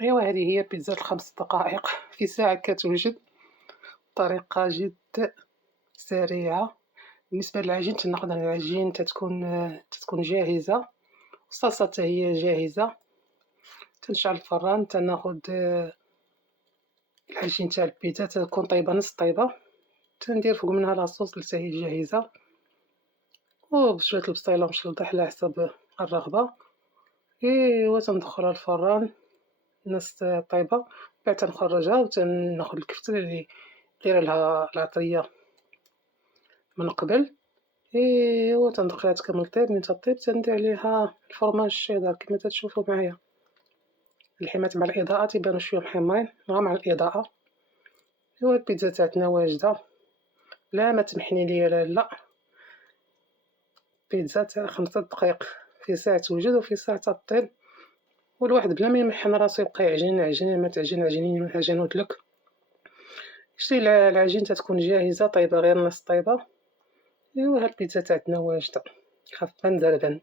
ايوا هذه هي بيتزا ال5 دقائق في ساعة كتوجد بطريقة جد سريعة. بالنسبة للعجين تناخد العجين تتكون جاهزة، الصلصة حتى هي جاهزة. تنشعل الفران تناخد العجين تاع البيتزا تكون طايبة نص طايبة، تندير فوق منها لاصوص اللي هي جاهزة وبشوية البصيلة مشلضة على حسب الرغبة. ايوا تندخلها الفران نص طايبة، بعد تنخرجها وتناخد الكفتة اللي دايرة لها العطرية من قبل. ايوا تندخلها تكمل طيب، من تطيب تندير عليها الفرماج الشيدر كما تشوفوا معايا. اللحمات مع الإضاءة تيبانو شوية محمرين غير مع الإضاءة. ايوا البيتزا تاعتنا واجدة، لا ما تمحني ليا لا، بيتزا تاع 5 دقائق في ساعة توجد وفي ساعة تطيب، والواحد بلا ما يمحن راسو يبقى يعجن ما تعجن عجينيني ما عجنوتلك. شتي العجين تتكون جاهزة طايبة غير نص طايبة. ايوا ها البيتزا تاعتنا واجدة خفة ندربن.